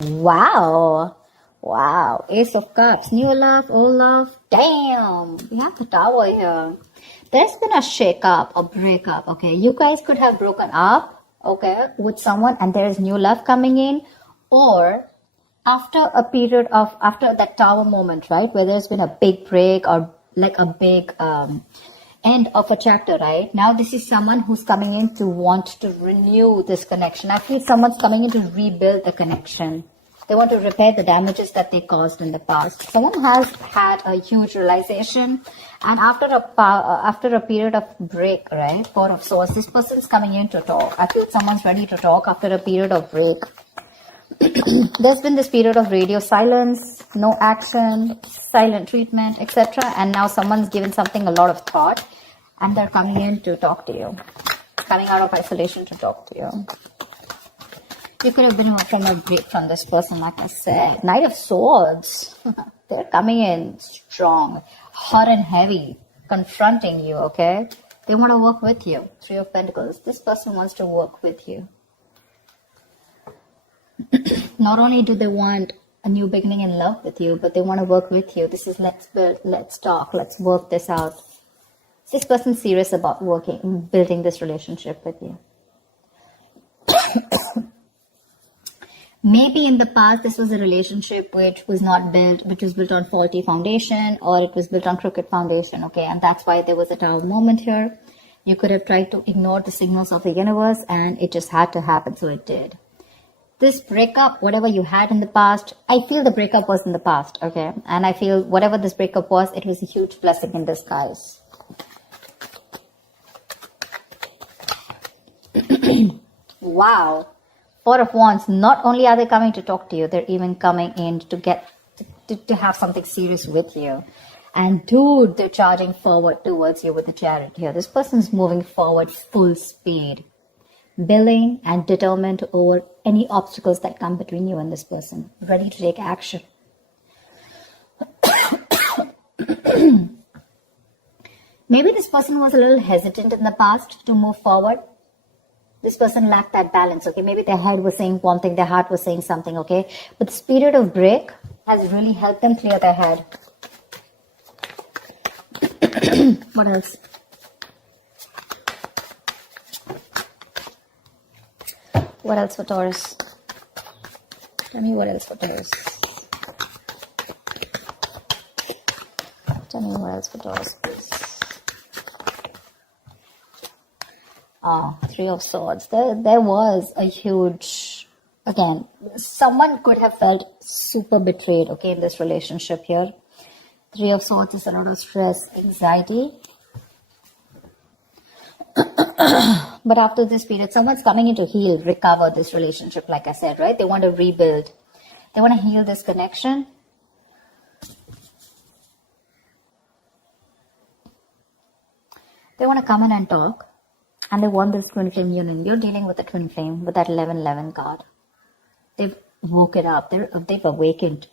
Wow. Wow. Ace of Cups. New love, old love. Damn. We have the Tower here. There's been a shake-up, a breakup, okay? You guys could have broken up, okay, with someone and there's new love coming in. Or after that Tower moment, right? Where there's been a big break or like a big end of a chapter, right? Now this is someone who's coming in to want to renew this connection. I feel someone's coming in to rebuild the connection. They want to repair the damages that they caused in the past. Someone has had a huge realization, and after a period of break, right? Four of Swords, this person's coming in to talk. I feel someone's ready to talk after a period of break. There's been this period of radio silence, no action, silent treatment, etc. And now someone's given something a lot of thought, and they're coming in to talk to you, coming out of isolation to talk to you. You could have been from a break from this person, like I said. Knight of Swords. They're coming in strong, hot and heavy, confronting you, okay? They want to work with you. Three of Pentacles. This person wants to work with you. Not only do they want a new beginning in love with you, but they want to work with you. This is let's build, let's talk, let's work this out. This person's serious about building this relationship with you. Maybe in the past, this was a relationship which was built on faulty foundation, or it was built on crooked foundation, okay? And that's why there was a Tower moment here. You could have tried to ignore the signals of the universe, and it just had to happen, so it did. This breakup, whatever you had in the past, I feel the breakup was in the past, okay? And I feel whatever this breakup was, it was a huge blessing in disguise. Wow. Four of Wands, not only are they coming to talk to you, they're even coming in to have something serious with you. And dude, they're charging forward towards you with the Chariot here. This person's moving forward full speed, willing and determined over any obstacles that come between you and this person, ready to take action. Maybe this person was a little hesitant in the past to move forward. This person lacked that balance, okay? Maybe their head was saying one thing, their heart was saying something, okay? But the period of break has really helped them clear their head. What else? What else for Taurus? Tell me what else for Taurus. Tell me what else for Taurus, please. Three of Swords. There was a huge, again, someone could have felt super betrayed, okay, in this relationship here. Three of Swords is a lot of stress, anxiety. But after this period, someone's coming in to heal, recover this relationship, like I said, right? They want to rebuild. They want to heal this connection. They want to come in and talk. And they want this twin flame union. You're dealing with a twin flame with that 11-11 card. They've woken up. They've awakened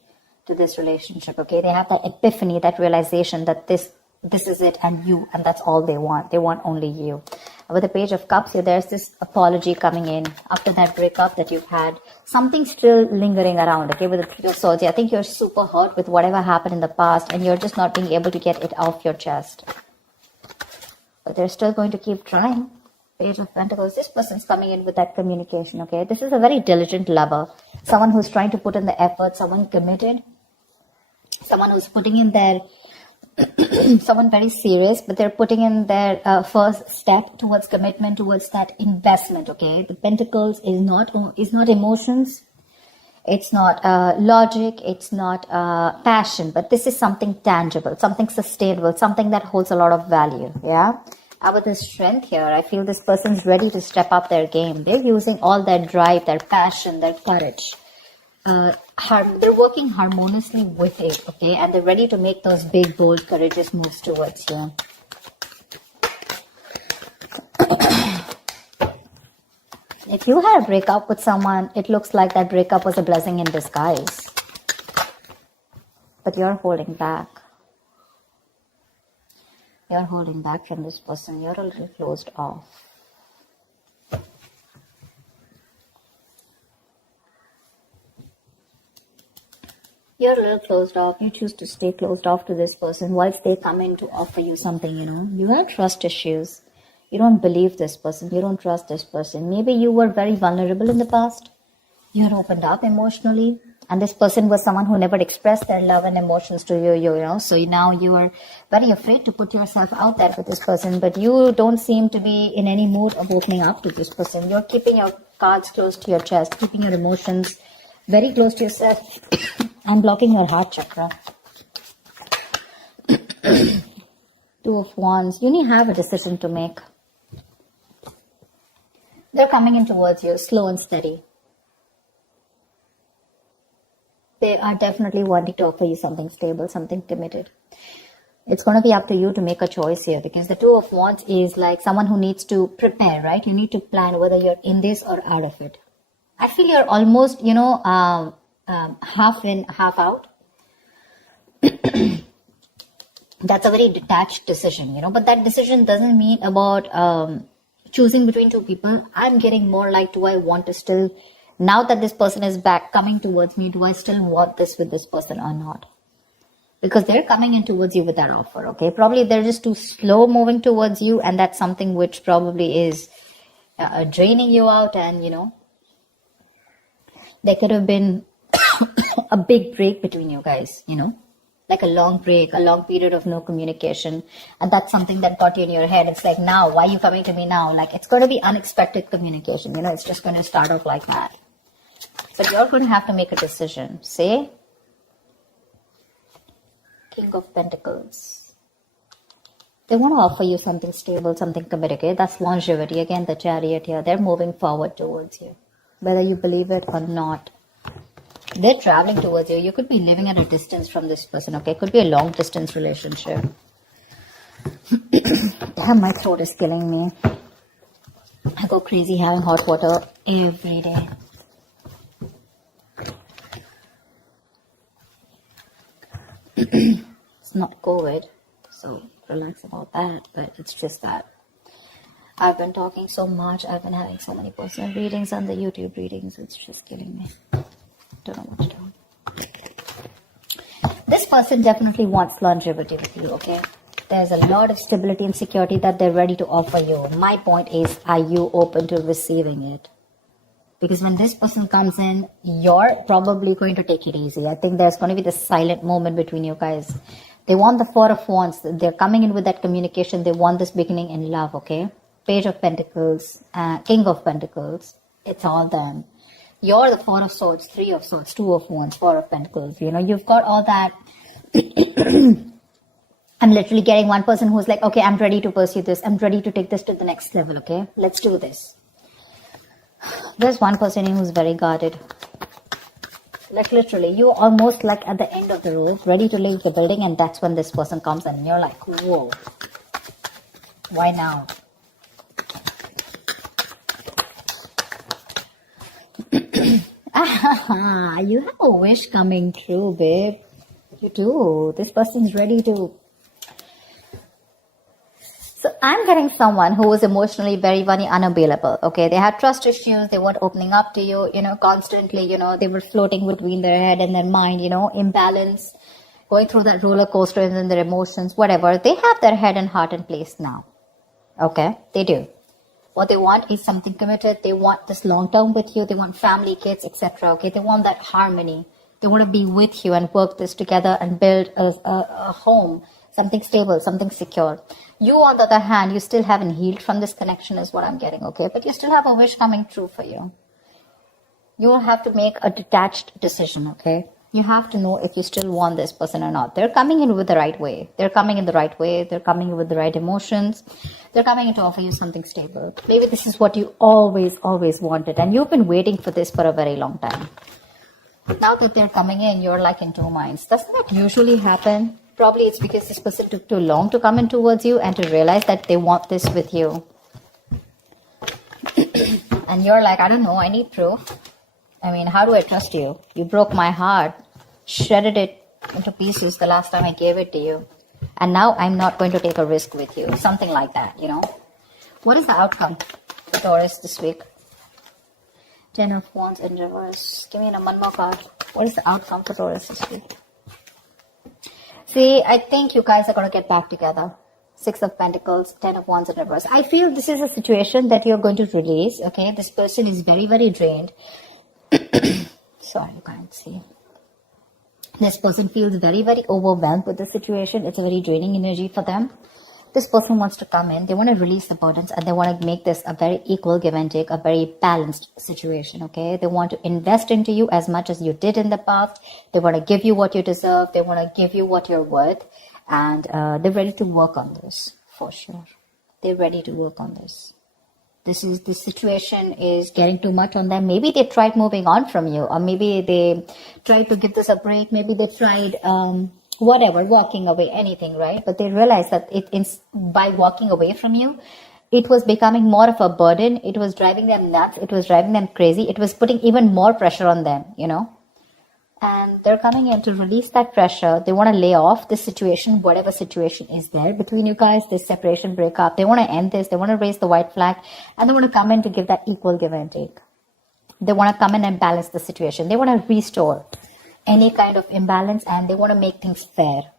to this relationship, okay? They have that epiphany, that realization that this is it and you, and that's all they want. They want only you. With the Page of Cups here, there's this apology coming in after that breakup that you've had. Something still lingering around, okay? With the Three of Swords, I think you're super hurt with whatever happened in the past and you're just not being able to get it off your chest. But they're still going to keep trying. Page of Pentacles, this person's coming in with that communication, okay? This is a very diligent lover. Someone who's trying to put in the effort, someone committed. Someone who's putting in their, someone very serious, but they're putting in their first step towards commitment, towards that investment, okay? The Pentacles is not emotions. It's not logic. It's not passion, but this is something tangible, something sustainable, something that holds a lot of value, yeah? With the Strength here, I feel this person's ready to step up their game. They're using all their drive, their passion, their courage. They're working harmoniously with it, okay? And they're ready to make those big, bold, courageous moves towards you. If you had a breakup with someone, it looks like that breakup was a blessing in disguise. But you're holding back. You're holding back from this person. You're a little closed off. You're a little closed off. You choose to stay closed off to this person whilst they come in to offer you something, You have trust issues. You don't believe this person. You don't trust this person. Maybe you were very vulnerable in the past. You had opened up emotionally. And this person was someone who never expressed their love and emotions to you, So now you are very afraid to put yourself out there with this person. But you don't seem to be in any mood of opening up to this person. You're keeping your cards close to your chest, keeping your emotions very close to yourself and blocking your heart chakra. Two of Wands. You need to have a decision to make. They're coming in towards you, slow and steady. They are definitely wanting to offer you something stable, something committed. It's going to be up to you to make a choice here, because the Two of Wands is like someone who needs to prepare, right? You need to plan whether you're in this or out of it. I feel you're almost, half in, half out. That's a very detached decision, but that decision doesn't mean about choosing between two people. I'm getting more like, do I want to still, now that this person is back coming towards me, do I still want this with this person or not? Because they're coming in towards you with that offer, okay? Probably they're just too slow moving towards you, and that's something which probably is draining you out, and, there could have been a big break between you guys, like a long break, a long period of no communication. And that's something that got you in your head. It's like, now, why are you coming to me now? Like, it's going to be unexpected communication. It's just going to start off like that. But you're going to have to make a decision. Say, King of Pentacles. They want to offer you something stable, something committed. Okay? That's longevity. Again, the Chariot here. They're moving forward towards you, whether you believe it or not. They're traveling towards you. You could be living at a distance from this person, okay? It could be a long distance relationship. Damn, my throat is killing me. I go crazy having hot water every day. It's not COVID, so relax about that, but it's just that I've been talking so much. I've been having so many personal readings and the YouTube readings. It's just killing me. Don't know what to do. This person definitely wants longevity with you, okay? There's a lot of stability and security that they're ready to offer you. My point is, are you open to receiving it? Because when this person comes in, you're probably going to take it easy. I think there's going to be this silent moment between you guys. They want the Four of Wands. They're coming in with that communication. They want this beginning in love, okay? Page of Pentacles, King of Pentacles. It's all them. You're the Four of Swords, Three of Swords, Two of Wands, Four of Pentacles. You've got all that. I'm literally getting one person who's like, okay, I'm ready to pursue this. I'm ready to take this to the next level, okay? Let's do this. There's one person who's very guarded. Like literally, you're almost like at the end of the road, ready to leave the building, and that's when this person comes and you're like, whoa, why now? You have a wish coming true, babe. You do. This person's ready to. So I'm getting someone who is emotionally very, very unavailable. Okay, they had trust issues. They weren't opening up to you, constantly. They were floating between their head and their mind. Imbalance, going through that roller coaster and their emotions, whatever. They have their head and heart in place now. Okay, they do. What they want is something committed. They want this long term with you. They want family, kids, etc. Okay, they want that harmony. They want to be with you and work this together and build a home, something stable, something secure. You, on the other hand, you still haven't healed from this connection is what I'm getting, okay? But you still have a wish coming true for you. You will have to make a detached decision, okay? You have to know if you still want this person or not. They're coming in with the right way. They're coming in the right way. They're coming in with the right emotions. They're coming in to offer you something stable. Maybe this is what you always, always wanted. And you've been waiting for this for a very long time. Now that they're coming in, you're like in two minds. Doesn't that usually happen? Probably it's because this person took too long to come in towards you and to realize that they want this with you. And you're like, I don't know, I need proof. I mean, how do I trust you? You broke my heart, shredded it into pieces the last time I gave it to you. And now I'm not going to take a risk with you. Something like that, What is the outcome for Taurus this week? 10 of Wands in reverse. Give me one more card. What is the outcome for Taurus this week? See, I think you guys are going to get back together. 6 of Pentacles, 10 of Wands in reverse. I feel this is a situation that you're going to release, okay? This person is very, very drained. Sorry, you can't see. This person feels very, very overwhelmed with the situation. It's a very draining energy for them. This person wants to come in. They want to release the burdens and they want to make this a very equal give and take, a very balanced situation, okay? They want to invest into you as much as you did in the past. They want to give you what you deserve. They want to give you what you're worth. And they're ready to work on this, for sure. They're ready to work on this. This situation is getting too much on them. Maybe they tried moving on from you, or maybe they tried to give this a break. Maybe they tried, whatever, walking away, anything, right? But they realized that by walking away from you, it was becoming more of a burden. It was driving them nuts. It was driving them crazy. It was putting even more pressure on them, you know? And they're coming in to release that pressure. They want to lay off this situation, whatever situation is there between you guys, this separation, breakup. They want to end this. They want to raise the white flag. And they want to come in to give that equal give and take. They want to come in and balance the situation. They want to restore any kind of imbalance. And they want to make things fair.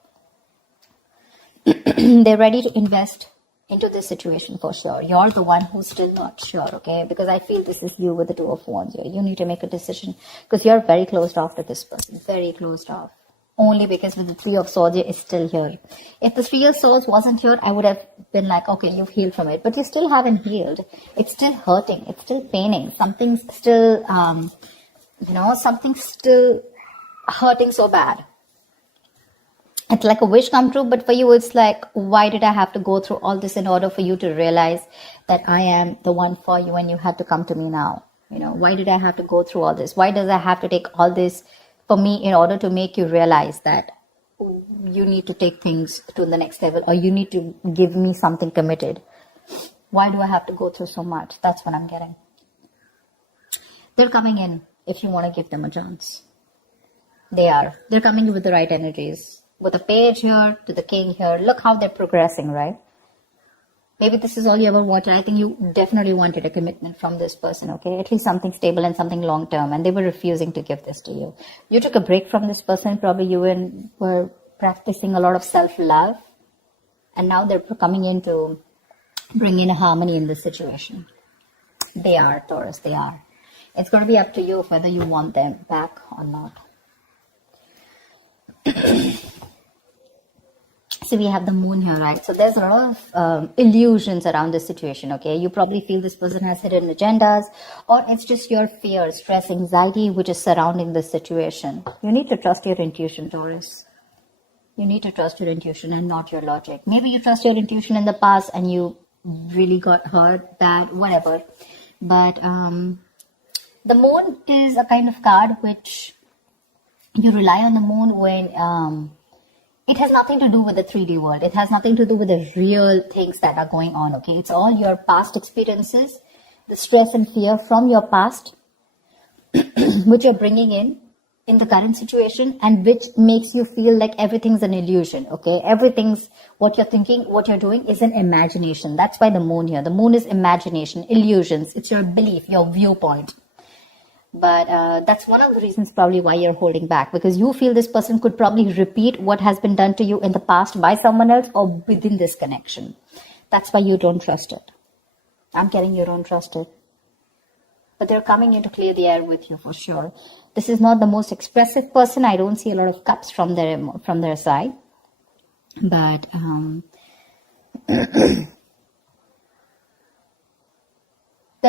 They're ready to invest into this situation for sure. You're the one who's still not sure, okay? Because I feel this is you with the 2 of Wands here. You need to make a decision because you're very closed off to this person. Very closed off. Only because with the 3 of Swords is still here. If the 3 of Swords wasn't here, I would have been like, okay, you've healed from it. But you still haven't healed. It's still hurting. It's still paining. Something's still, something's still hurting so bad. It's like a wish come true, but for you, it's like, why did I have to go through all this in order for you to realize that I am the one for you and you had to come to me now? You know, why did I have to go through all this? Why does I have to take all this for me in order to make you realize that you need to take things to the next level or you need to give me something committed? Why do I have to go through so much? That's what I'm getting. They're coming in if you want to give them a chance. They're coming in with the right energies. With the page here to the king here, look how they're progressing, right? Maybe this is all you ever wanted. I think you definitely wanted a commitment from this person, okay? At least something stable and something long-term, and they were refusing to give this to you. You took a break from this person. Probably you were practicing a lot of self-love, and now they're coming in to bring in a harmony in this situation. They are, Taurus, they are. It's going to be up to you whether you want them back or not. So we have the moon here, right? So there's a lot of illusions around this situation, okay? You probably feel this person has hidden agendas, or it's just your fear, stress, anxiety, which is surrounding this situation. You need to trust your intuition, Taurus. You need to trust your intuition and not your logic. Maybe you trust your intuition in the past and you really got hurt, bad, whatever. But the moon is a kind of card which you rely on the moon when it has nothing to do with the 3D world. It has nothing to do with the real things that are going on, okay? It's all your past experiences, the stress and fear from your past, which you're bringing in the current situation, and which makes you feel like everything's an illusion, okay? Everything's what you're thinking, what you're doing is an imagination. That's why the moon here. The moon is imagination, illusions. It's your belief, your viewpoint. But that's one of the reasons probably why you're holding back, because you feel this person could probably repeat what has been done to you in the past by someone else or within this connection. That's why you don't trust it. I'm getting you don't trust it. But they're coming in to clear the air with you for sure. This is not the most expressive person. I don't see a lot of cups from their side. But they're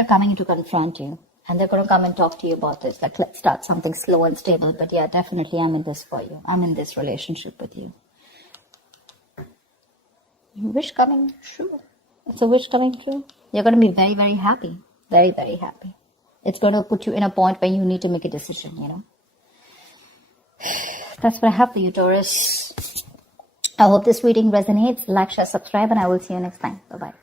coming in to confront you. And they're going to come and talk to you about this. Like, let's start something slow and stable. But yeah, definitely I'm in this for you. I'm in this relationship with you. Wish coming true. It's a wish coming true. You're going to be very, very happy. Very, very happy. It's going to put you in a point where you need to make a decision, you know. That's what I have for you, Taurus. I hope this reading resonates. Like, share, subscribe, and I will see you next time. Bye-bye.